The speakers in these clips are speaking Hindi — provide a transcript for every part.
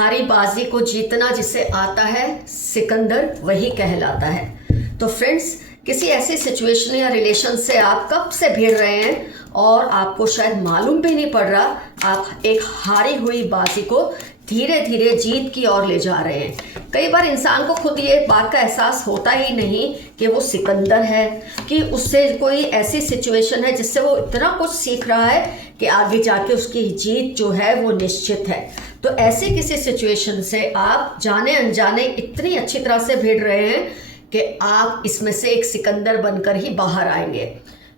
हारी बाजी को जीतना जिसे आता है सिकंदर वही कहलाता है। तो फ्रेंड्स, किसी ऐसी सिचुएशन या रिलेशन से आप कब से भिड़ रहे हैं और आपको शायद मालूम भी नहीं पड़ रहा, आप एक हारी हुई बाजी को धीरे धीरे जीत की ओर ले जा रहे हैं। कई बार इंसान को खुद ये बात का एहसास होता ही नहीं कि वो सिकंदर है, कि उससे कोई ऐसी सिचुएशन है जिससे वो इतना कुछ सीख रहा है कि आगे जाके उसकी जीत जो है वो निश्चित है। तो ऐसी किसी सिचुएशन से आप जाने अनजाने इतनी अच्छी तरह से भिड़ रहे हैं कि आप इसमें से एक सिकंदर बनकर ही बाहर आएंगे।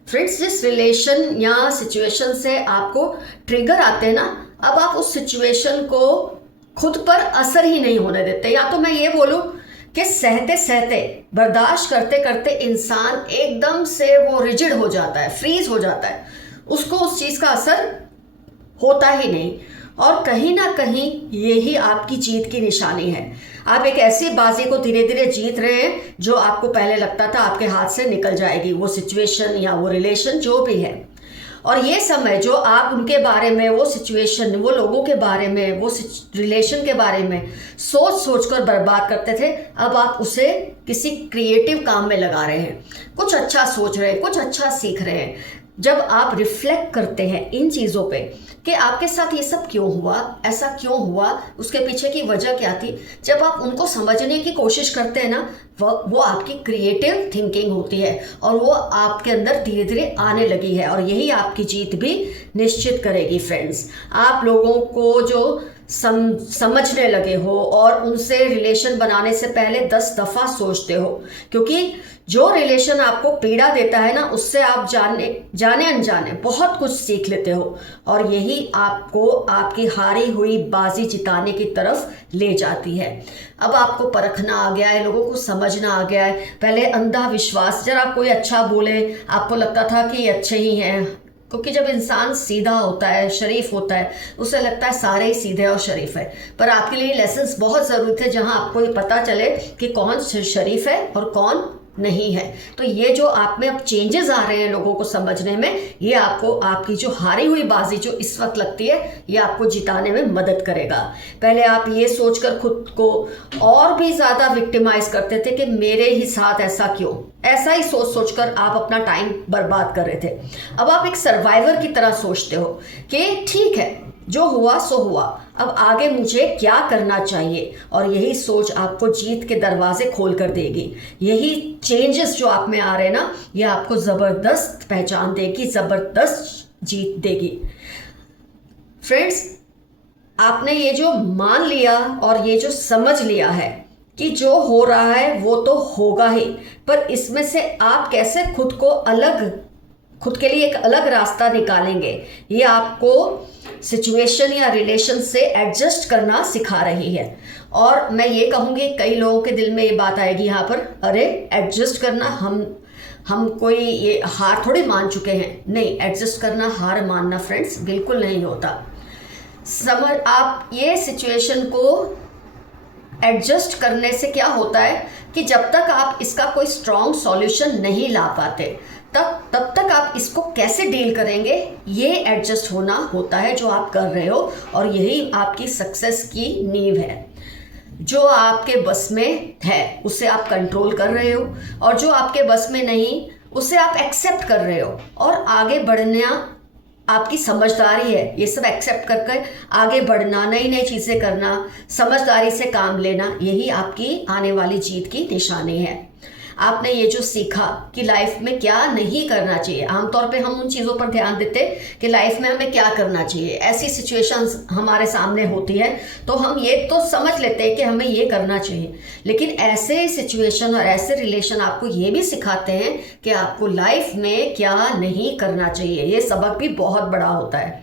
फ्रेंड्स, जिस रिलेशन या सिचुएशन से आपको ट्रिगर आते हैं ना, अब आप उस सिचुएशन को खुद पर असर ही नहीं होने देते, या तो मैं ये बोलूं कि सहते सहते बर्दाश्त करते करते इंसान एकदम से वो रिजिड हो जाता है, फ्रीज हो जाता है, उसको उस चीज़ का असर होता ही नहीं। और कहीं ना कहीं यही आपकी जीत की निशानी है। आप एक ऐसी बाजी को धीरे धीरे जीत रहे हैं जो आपको पहले लगता था आपके हाथ से निकल जाएगी, वो सिचुएशन या वो रिलेशन जो भी है। और ये समय जो आप उनके बारे में, वो सिचुएशन, वो लोगों के बारे में, वो रिलेशन के बारे में सोच सोच कर बर्बाद करते थे, अब आप उसे किसी क्रिएटिव काम में लगा रहे हैं, कुछ अच्छा सोच रहे हैं, कुछ अच्छा सीख रहे हैं। जब आप रिफ्लेक्ट करते हैं इन चीज़ों पे कि आपके साथ ये सब क्यों हुआ, ऐसा क्यों हुआ, उसके पीछे की वजह क्या थी, जब आप उनको समझने की कोशिश करते हैं ना, वो आपकी क्रिएटिव थिंकिंग होती है और वो आपके अंदर धीरे धीरे आने लगी है, और यही आपकी जीत भी निश्चित करेगी। फ्रेंड्स, आप लोगों को जो समझने लगे हो और उनसे रिलेशन बनाने से पहले 10 दफ़ा सोचते हो, क्योंकि जो रिलेशन आपको पीड़ा देता है ना, उससे आप जाने अनजाने बहुत कुछ सीख लेते हो, और यही आपको आपकी हारी हुई बाजी जिताने की तरफ ले जाती है। अब आपको परखना आ गया है, लोगों को समझना आ गया है। पहले अंधा विश्वास, जरा कोई अच्छा बोले आपको लगता था कि ये अच्छे ही हैं, क्योंकि जब इंसान सीधा होता है, शरीफ होता है, उसे लगता है सारे ही सीधे और शरीफ है। पर आपके लिए लेसन्स बहुत ज़रूरी थे जहां आपको ये पता चले कि कौन शरीफ है और कौन नहीं है। तो ये जो आप में अब चेंजेस आ रहे हैं लोगों को समझने में, ये आपको आपकी जो हारी हुई बाजी जो इस वक्त लगती है, ये आपको जिताने में मदद करेगा। पहले आप ये सोचकर खुद को और भी ज़्यादा विक्टिमाइज करते थे कि मेरे ही साथ ऐसा क्यों, ऐसा ही सोच सोचकर आप अपना टाइम बर्बाद कर रहे थे। अब आप एक सर्वाइवर की तरह सोचते हो कि ठीक है, जो हुआ सो हुआ, अब आगे मुझे क्या करना चाहिए, और यही सोच आपको जीत के दरवाजे खोल कर देगी। यही चेंजेस जो आप में आ रहे हैं ना, ये आपको ज़बरदस्त पहचान देगी, ज़बरदस्त जीत देगी। फ्रेंड्स, आपने ये जो मान लिया और ये जो समझ लिया है कि जो हो रहा है वो तो होगा ही, पर इसमें से आप कैसे खुद के लिए एक अलग रास्ता निकालेंगे, ये आपको सिचुएशन या रिलेशन से एडजस्ट करना सिखा रही है। और मैं ये कहूँगी, कई लोगों के दिल में ये बात आएगी यहाँ पर, अरे एडजस्ट करना, हम कोई ये हार थोड़ी मान चुके हैं। नहीं, एडजस्ट करना हार मानना फ्रेंड्स बिल्कुल नहीं होता। आप ये सिचुएशन को एडजस्ट करने से क्या होता है कि जब तक आप इसका कोई स्ट्रॉन्ग सॉल्यूशन नहीं ला पाते, तब तक आप इसको कैसे डील करेंगे, ये एडजस्ट होना होता है जो आप कर रहे हो, और यही आपकी सक्सेस की नींव है। जो आपके बस में है उसे आप कंट्रोल कर रहे हो, और जो आपके बस में नहीं उसे आप एक्सेप्ट कर रहे हो, और आगे बढ़ना आपकी समझदारी है। ये सब एक्सेप्ट करके आगे बढ़ना, नई नई चीज़ें करना, समझदारी से काम लेना, यही आपकी आने वाली जीत की निशानी है। आपने ये जो सीखा कि लाइफ में क्या नहीं करना चाहिए, आमतौर पे हम उन चीज़ों पर ध्यान देते कि लाइफ में हमें क्या करना चाहिए, ऐसी सिचुएशंस हमारे सामने होती है तो हम ये तो समझ लेते हैं कि हमें ये करना चाहिए, लेकिन ऐसे सिचुएशन और ऐसे रिलेशन आपको ये भी सिखाते हैं कि आपको लाइफ में क्या नहीं करना चाहिए। ये सबक भी बहुत बड़ा होता है।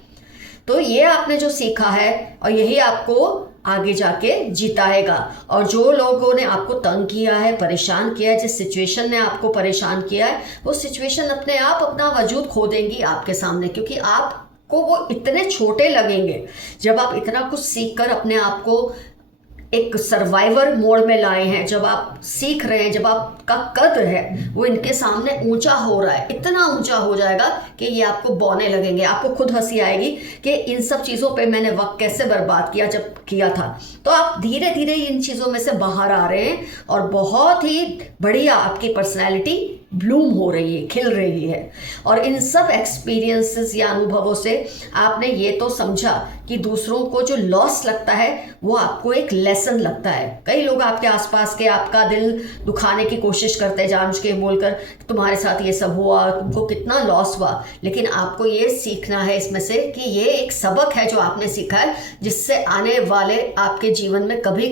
तो ये आपने जो सीखा है, और यही आपको आगे जाके जिताएगा। और जो लोगों ने आपको तंग किया है, परेशान किया है, जिस सिचुएशन ने आपको परेशान किया है, वो सिचुएशन अपने आप अपना वजूद खो देंगी आपके सामने, क्योंकि आपको वो इतने छोटे लगेंगे। जब आप इतना कुछ सीख कर अपने आप को एक सर्वाइवर मोड में लाए हैं, जब आप सीख रहे हैं, जब आपका कद्र है वो इनके सामने ऊंचा हो रहा है, इतना ऊंचा हो जाएगा कि ये आपको बौने लगेंगे, आपको खुद हंसी आएगी कि इन सब चीज़ों पे मैंने वक्त कैसे बर्बाद किया जब किया था। तो आप धीरे धीरे इन चीज़ों में से बाहर आ रहे हैं और बहुत ही बढ़िया आपकी पर्सनैलिटी ब्लूम हो रही है, खिल रही है। और इन सब एक्सपीरियंसेस या अनुभवों से आपने ये तो समझा कि दूसरों को जो लॉस लगता है वो आपको एक लेसन लगता है। कई लोग आपके आसपास के आपका दिल दुखाने की कोशिश करते हैं जानबूझ के, बोलकर तुम्हारे साथ ये सब हुआ, तुमको कितना लॉस हुआ, लेकिन आपको ये सीखना है इसमें से कि ये एक सबक है जो आपने सीखा है, जिससे आने वाले आपके जीवन में कभी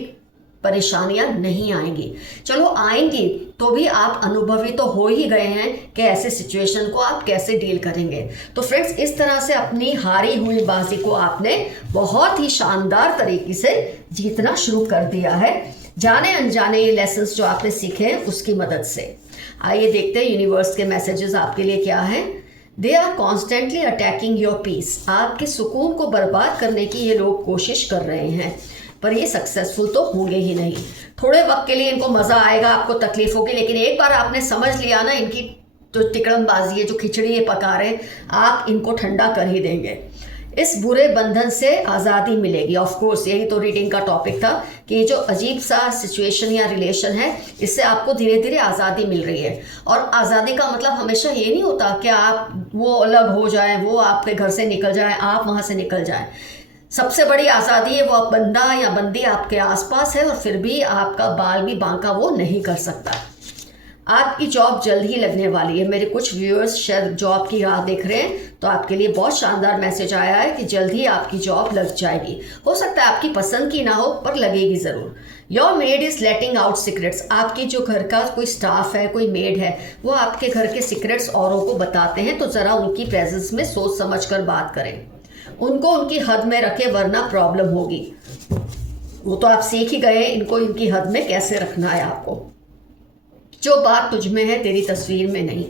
परेशानियां नहीं आएंगी। चलो आएंगी तो भी आप अनुभवी तो हो ही गए हैं कि ऐसे सिचुएशन को आप कैसे डील करेंगे। तो फ्रेंड्स, इस तरह से अपनी हारी हुई बाजी को आपने बहुत ही शानदार तरीके से जीतना शुरू कर दिया है, जाने अनजाने ये लेसन्स जो आपने सीखे हैं उसकी मदद से। आइए देखते हैं यूनिवर्स के मैसेजेस आपके लिए क्या है। They are constantly attacking your peace. आपके सुकून को बर्बाद करने की ये लोग कोशिश कर रहे हैं, पर ये सक्सेसफुल तो होंगे ही नहीं। थोड़े वक्त के लिए इनको मज़ा आएगा, आपको तकलीफ होगी, लेकिन एक बार आपने समझ लिया ना, इनकी जो टिकड़मबाजी है, जो खिचड़ी ये पका रहे, आप इनको ठंडा कर ही देंगे। इस बुरे बंधन से आज़ादी मिलेगी। ऑफ कोर्स यही तो रीडिंग का टॉपिक था कि ये जो अजीब सा सिचुएशन या रिलेशन है, इससे आपको धीरे धीरे आज़ादी मिल रही है। और आज़ादी का मतलब हमेशा ये नहीं होता कि आप वो अलग हो जाए, वो आपके घर से निकल जाए, आप वहाँ से निकल जाए। सबसे बड़ी आज़ादी है वो बंदा या बंदी आपके आसपास है और फिर भी आपका बाल भी बांका वो नहीं कर सकता। आपकी जॉब जल्द ही लगने वाली है। मेरे कुछ व्यूअर्स शायद जॉब की राह देख रहे हैं, तो आपके लिए बहुत शानदार मैसेज आया है कि जल्द ही आपकी जॉब लग जाएगी। हो सकता है आपकी पसंद की ना हो, पर लगेगी ज़रूर। Your made is letting out secrets. आपकी जो घर का कोई स्टाफ है, कोई मेड है, वो आपके घर के सीक्रेट्स औरों को बताते हैं, तो ज़रा उनकी प्रेजेंस में सोच समझ कर बात करें। उनको उनकी हद में रखें, वरना प्रॉब्लम होगी। वो तो आप सीख ही गए इनको इनकी हद में कैसे रखना है आपको। जो बात तुझ में है तेरी तस्वीर में नहीं।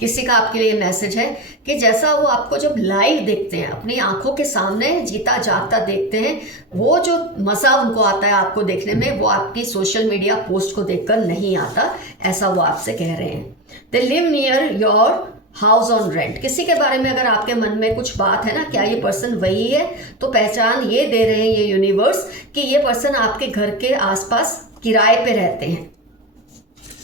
किसी का आपके लिए मैसेज है कि जैसा वो आपको जब लाइव देखते हैं, अपनी आंखों के सामने जीता जागता देखते हैं, वो जो मज़ा उनको आता है आपको देखने में, वो आपकी सोशल मीडिया पोस्ट को देखकर नहीं आता, ऐसा वो आपसे कह रहे हैं। They live near your house on rent. किसी के बारे में अगर आपके मन में कुछ बात है ना, क्या ये पर्सन वही है, तो पहचान ये दे रहे हैं ये यूनिवर्स कि ये पर्सन आपके घर के आसपास किराए पे रहते हैं।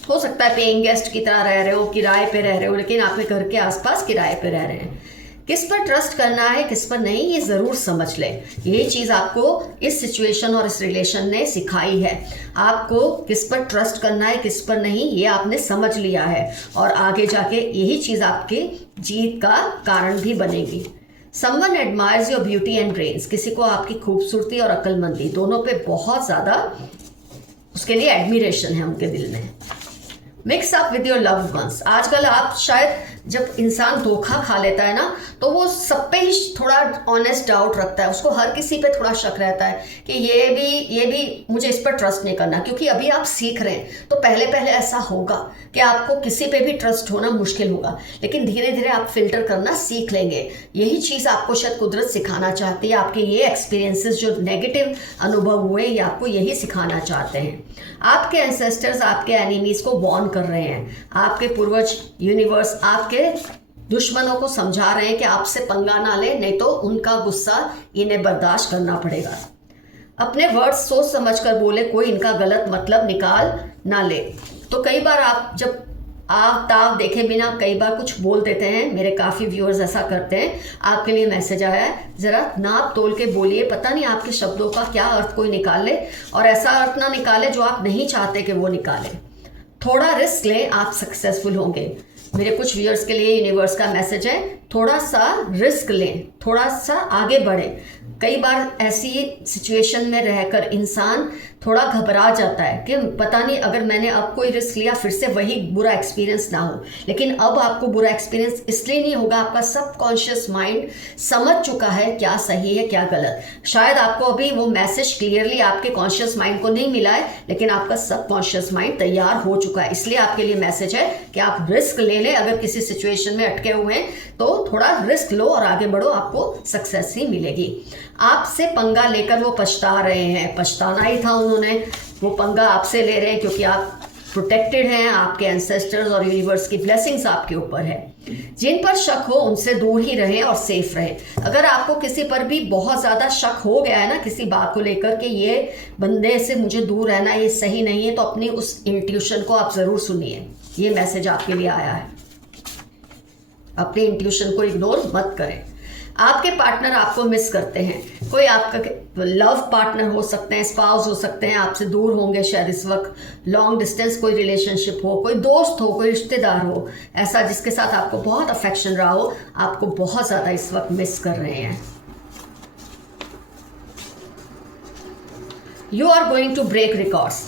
हो सकता है पेइंग गेस्ट की तरह रह रहे हो, किराए पे रह रहे हो, लेकिन आपके घर के आसपास किराए पे रह रहे हैं। किस पर ट्रस्ट करना है, किस पर नहीं, ये ज़रूर समझ लें। यही चीज़ आपको इस सिचुएशन और इस रिलेशन ने सिखाई है। आपको किस पर ट्रस्ट करना है, किस पर नहीं, ये आपने समझ लिया है, और आगे जाके यही चीज़ आपकी जीत का कारण भी बनेगी। Someone admires your beauty and brains. किसी को आपकी खूबसूरती और अक्लमंदी दोनों पे बहुत ज़्यादा उसके लिए एडमिरेशन है उनके दिल में। Mix up with your loved ones. आजकल आप शायद जब इंसान धोखा खा लेता है ना, तो वो सब पे ही थोड़ा ऑनेस्ट डाउट रखता है, उसको हर किसी पे थोड़ा शक रहता है कि ये भी मुझे इस पर ट्रस्ट नहीं करना, क्योंकि अभी आप सीख रहे हैं। तो पहले पहले ऐसा होगा कि आपको किसी पे भी ट्रस्ट होना मुश्किल होगा, लेकिन धीरे धीरे आप फिल्टर करना सीख लेंगे। यही चीज़ आपको शायद कुदरत सिखाना चाहती है। आपके ये एक्सपीरियंसेस जो नेगेटिव अनुभव हुए, ये आपको यही सिखाना चाहते हैं। आपके एंसेस्टर्स आपके एनिमीज़ को वॉर्न कर रहे हैं। आपके पूर्वज यूनिवर्स आपके दुश्मनों को समझा रहे हैं कि आपसे पंगा ना ले, नहीं तो उनका गुस्सा इन्हें बर्दाश्त करना पड़ेगा। अपने वर्ड्स सोच समझ कर बोले, कोई इनका गलत मतलब निकाल ना ले। तो कई बार आप जब आव ताव देखे बिना कई बार कुछ बोल देते हैं, मेरे काफ़ी व्यूअर्स ऐसा करते हैं। आपके लिए मैसेज आया है, ज़रा नाप तोल के बोलिए, पता नहीं आपके शब्दों का क्या अर्थ कोई निकाल ले, और ऐसा अर्थ ना निकाले जो आप नहीं चाहते कि वो निकाले। थोड़ा रिस्क लें, आप सक्सेसफुल होंगे। मेरे कुछ व्यूअर्स के लिए यूनिवर्स का मैसेज है, थोड़ा सा रिस्क लें, थोड़ा सा आगे बढ़ें। कई बार ऐसी सिचुएशन में रहकर इंसान थोड़ा घबरा जाता है कि पता नहीं अगर मैंने अब कोई रिस्क लिया फिर से वही बुरा एक्सपीरियंस ना हो। लेकिन अब आपको बुरा एक्सपीरियंस इसलिए नहीं होगा, आपका सबकॉन्शियस माइंड समझ चुका है क्या सही है क्या गलत। शायद आपको अभी वो मैसेज क्लियरली आपके कॉन्शियस माइंड को नहीं मिला है, लेकिन आपका सबकॉन्शियस माइंड तैयार हो चुका है। इसलिए आपके लिए मैसेज है कि आप रिस्क ले लें। अगर किसी सिचुएशन में अटके हुए हैं तो थोड़ा रिस्क लो और आगे बढ़ो, आपको सक्सेस ही मिलेगी। आपसे पंगा लेकर वो पछता रहे हैं, पछताना ही था उन्होंने, वो पंगा आपसे ले रहे हैं क्योंकि आप प्रोटेक्टेड हैं, आपके एंसेस्टर्स और यूनिवर्स की ब्लेसिंग्स आपके ऊपर है। जिन पर शक हो उनसे दूर ही रहें और सेफ रहें। अगर आपको किसी पर भी बहुत ज़्यादा शक हो गया है ना किसी बात को लेकर कि ये बंदे से मुझे दूर रहना ये सही नहीं है, तो अपनी उस इंट्यूशन को आप ज़रूर सुनिए। ये मैसेज आपके लिए आया है, अपनी इंट्यूशन को इग्नोर मत करें। आपके पार्टनर आपको मिस करते हैं, कोई आपका लव पार्टनर हो सकते हैं, स्पाउस हो सकते हैं, आपसे दूर होंगे शायद इस वक्त। लॉन्ग डिस्टेंस कोई रिलेशनशिप हो, कोई दोस्त हो, कोई रिश्तेदार हो ऐसा जिसके साथ आपको बहुत अफेक्शन रहा हो, आपको बहुत ज़्यादा इस वक्त मिस कर रहे हैं। You are going to break records.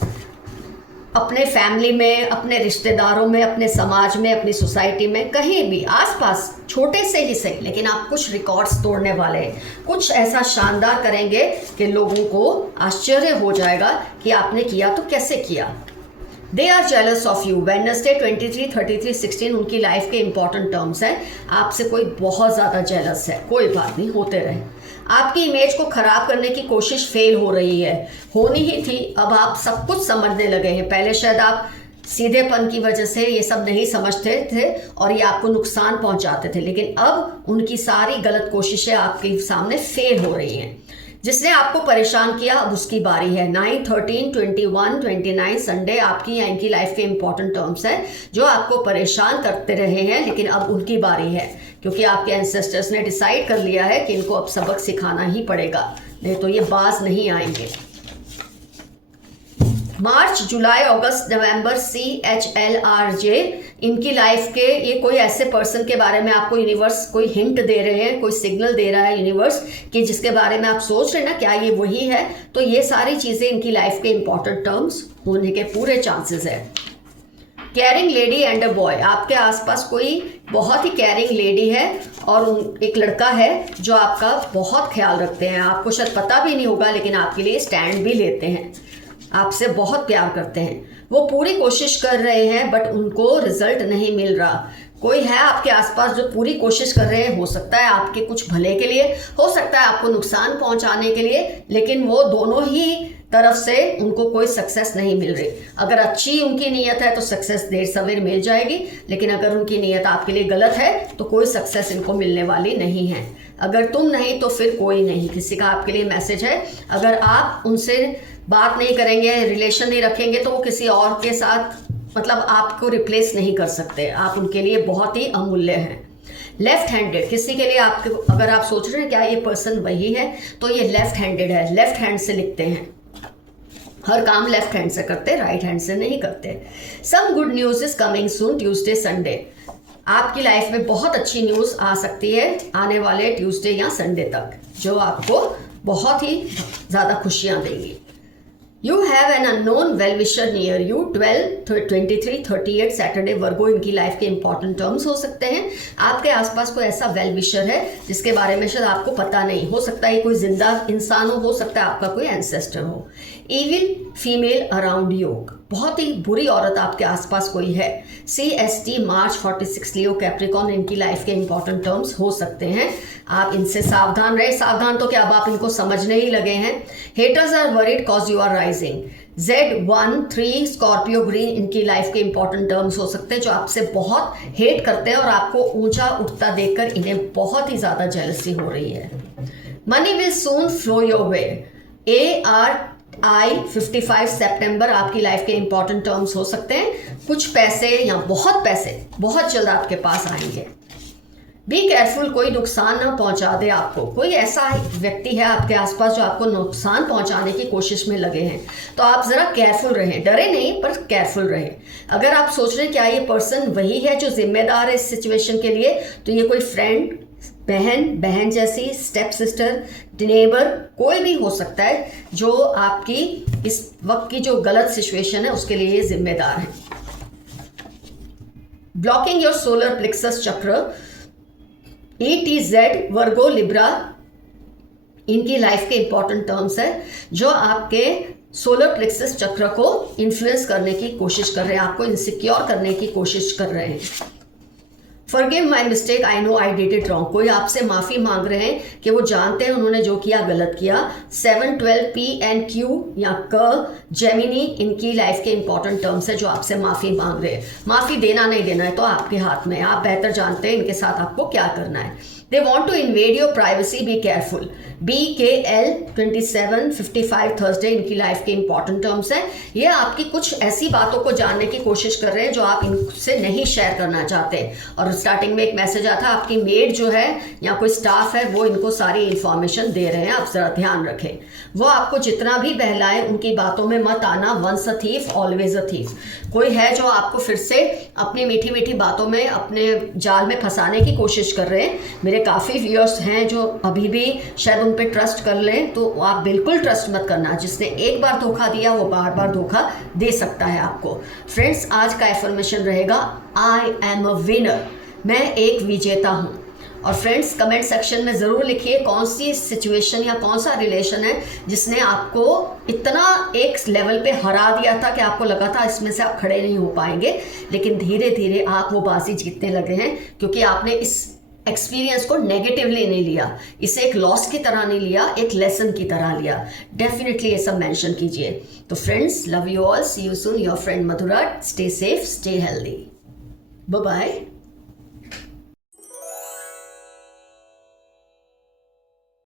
अपने फैमिली में, अपने रिश्तेदारों में, अपने समाज में, अपनी सोसाइटी में, कहीं भी आसपास छोटे से ही सही, लेकिन आप कुछ रिकॉर्ड्स तोड़ने वाले हैं। कुछ ऐसा शानदार करेंगे कि लोगों को आश्चर्य हो जाएगा कि आपने किया तो कैसे किया। They are jealous of you. Wednesday 23, 33, 16 उनकी लाइफ के इंपॉर्टेंट टर्म्स हैं। आपसे कोई बहुत ज़्यादा जेलस है, कोई बात नहीं, होते रहे। आपकी इमेज को खराब करने की कोशिश फेल हो रही है, होनी ही थी। अब आप सब कुछ समझने लगे हैं। पहले शायद आप सीधेपन की वजह से ये सब नहीं समझते थे और ये आपको नुकसान पहुंचाते थे, लेकिन अब उनकी सारी गलत कोशिशें आपके सामने फेल हो रही हैं। जिसने आपको परेशान किया अब उसकी बारी है। 9, 13, 21, 29 संडे आपकी या इनकी लाइफ के इंपॉर्टेंट टर्म्स हैं जो आपको परेशान करते रहे हैं, लेकिन अब उनकी बारी है क्योंकि आपके एंसेस्टर्स ने डिसाइड कर लिया है कि इनको अब सबक सिखाना ही पड़ेगा, नहीं तो ये बाज नहीं आएंगे। मार्च, जुलाई, अगस्त, नवंबर, CHLRJ इनकी लाइफ के ये कोई ऐसे पर्सन के बारे में आपको यूनिवर्स कोई हिंट दे रहे हैं, कोई सिग्नल दे रहा है यूनिवर्स कि जिसके बारे में आप सोच रहे हैं ना क्या ये वही है, तो ये सारी चीज़ें इनकी लाइफ के इंपॉर्टेंट टर्म्स होने के पूरे चांसेस है। Caring lady and a boy. आपके आसपास कोई बहुत ही केयरिंग लेडी है और एक लड़का है जो आपका बहुत ख्याल रखते हैं। आपको शायद पता भी नहीं होगा लेकिन आपके लिए स्टैंड भी लेते हैं, आपसे बहुत प्यार करते हैं। वो पूरी कोशिश कर रहे हैं बट उनको रिजल्ट नहीं मिल रहा। कोई है आपके आसपास जो पूरी कोशिश कर रहे हैं, हो सकता है आपके कुछ भले के लिए, हो सकता है आपको नुकसान पहुंचाने के लिए, लेकिन वो दोनों ही तरफ से उनको कोई सक्सेस नहीं मिल रही। अगर अच्छी उनकी नीयत है तो सक्सेस देर सवेर मिल जाएगी, लेकिन अगर उनकी नीयत आपके लिए गलत है तो कोई सक्सेस इनको मिलने वाली नहीं है। अगर तुम नहीं तो फिर कोई नहीं, किसी का आपके लिए मैसेज है। अगर आप उनसे बात नहीं करेंगे, रिलेशन नहीं रखेंगे, तो वो किसी और के साथ मतलब आपको रिप्लेस नहीं कर सकते। आप उनके लिए बहुत ही अमूल्य हैं। लेफ्ट हैंडेड, किसी के लिए आपके अगर आप सोच रहे हैं क्या ये पर्सन वही है, तो ये लेफ्ट हैंडेड है, लेफ्ट हैंड से लिखते हैं, हर काम लेफ्ट हैंड से करते, राइट हैंड से नहीं करते। Some good news is coming soon, Tuesday Sunday. आपकी लाइफ में बहुत अच्छी न्यूज़ आ सकती है आने वाले ट्यूसडे या संडे तक, जो आपको बहुत ही ज़्यादा खुशियाँ देंगी। You have an unknown well wisher near you. 12, 23, 38 Saturday Virgo इनकी लाइफ के इंपॉर्टेंट टर्म्स हो सकते हैं। आपके आसपास कोई ऐसा वेल विशर है जिसके बारे में शायद आपको पता नहीं, हो सकता है कोई जिंदा इंसान हो सकता है आपका कोई एंसेस्टर हो। इविल फीमेल अराउंड यू, बहुत ही बुरी औरत आपके आसपास कोई है। CST मार्च 46 लियो कैप्रिकॉन इनकी लाइफ के इंपॉर्टेंट टर्म्स हो सकते हैं। आप इनसे सावधान रहे, सावधान तो क्या अब आप इनको समझने ही लगे हैं। Haters are worried cause you are rising. Z13 Scorpio green इनकी लाइफ के इंपॉर्टेंट टर्म्स हो सकते हैं जो आपसे बहुत हेट करते हैं और आपको ऊंचा उठता देखकर इन्हें बहुत ही ज़्यादा जेलसी हो रही है। Money will soon flow your way. ARI 55 सितंबर आपकी लाइफ के इंपॉर्टेंट टर्म्स हो सकते हैं। कुछ पैसे या बहुत पैसे बहुत जल्द आपके पास आएंगे। बी केयरफुल, कोई नुकसान ना पहुंचा दे आपको। कोई ऐसा व्यक्ति है आपके आसपास जो आपको नुकसान पहुंचाने की कोशिश में लगे हैं, तो आप ज़रा केयरफुल रहें, डरे नहीं पर केयरफुल रहें। अगर आप सोच रहे हैं क्या ये पर्सन वही है जो जिम्मेदार है इस सिचुएशन के लिए, तो ये कोई फ्रेंड, बहन जैसी, स्टेप सिस्टर, नेबर, कोई भी हो सकता है जो आपकी इस वक्त की जो गलत सिचुएशन है उसके लिए ये जिम्मेदार है। ब्लॉकिंग योर सोलर प्लेक्सस चक्र। ETZ वर्गो लिब्रा इनकी लाइफ के इंपॉर्टेंट टर्म्स है जो आपके सोलर प्लेक्सस चक्र को इन्फ्लुएंस करने की कोशिश कर रहे हैं, आपको इनसिक्योर करने की कोशिश कर रहे हैं। Forgive my mistake, I know I did it wrong. कोई आपसे माफ़ी मांग रहे हैं कि वो जानते हैं उन्होंने जो किया गलत किया। 7, 12, P and Q या क, जेमिनी, इनकी लाइफ के इंपॉर्टेंट टर्म्स है जो आपसे माफ़ी मांग रहे हैं। माफ़ी देना नहीं देना है तो आपके हाथ में है, आप बेहतर जानते हैं इनके साथ आपको क्या करना है। They want to invade your privacy, be careful. BKL 2755 Thursday इनकी लाइफ के इंपॉर्टेंट टर्म्स हैं। ये आपकी कुछ ऐसी बातों को जानने की कोशिश कर रहे हैं जो आप इनसे नहीं शेयर करना चाहते। और स्टार्टिंग में एक मैसेज आता है, आपकी मेड जो है या कोई स्टाफ है वो इनको सारी इंफॉर्मेशन दे रहे हैं, आप जरा ध्यान रखें। वो आपको जितना भी बहलाए उनकी बातों में मत आना। Once a thief always a thief. कोई है जो आपको फिर से अपनी मीठी मीठी बातों में अपने जाल में फंसाने की कोशिश कर रहे हैं। मेरे काफ़ी व्यूअर्स हैं जो अभी भी शायद उन पे ट्रस्ट कर लें, तो आप बिल्कुल ट्रस्ट मत करना। जिसने एक बार धोखा दिया वो बार बार धोखा दे सकता है आपको। फ्रेंड्स, आज का एफर्मेशन रहेगा, आई एम अ विनर, मैं एक विजेता हूँ। और फ्रेंड्स, कमेंट सेक्शन में ज़रूर लिखिए कौन सी सिचुएशन या कौन सा रिलेशन है जिसने आपको इतना एक लेवल पे हरा दिया था कि आपको लगा था इसमें से आप खड़े नहीं हो पाएंगे, लेकिन धीरे धीरे आप वो बाजी जीतने लगे हैं क्योंकि आपने इस एक्सपीरियंस को नेगेटिवली नहीं लिया, इसे एक लॉस की तरह नहीं लिया, एक लेसन की तरह लिया। डेफिनेटली ये सब मेंशन कीजिए। तो friends, love you all, see you soon, your friend Madhura. Stay safe, stay healthy, bye bye.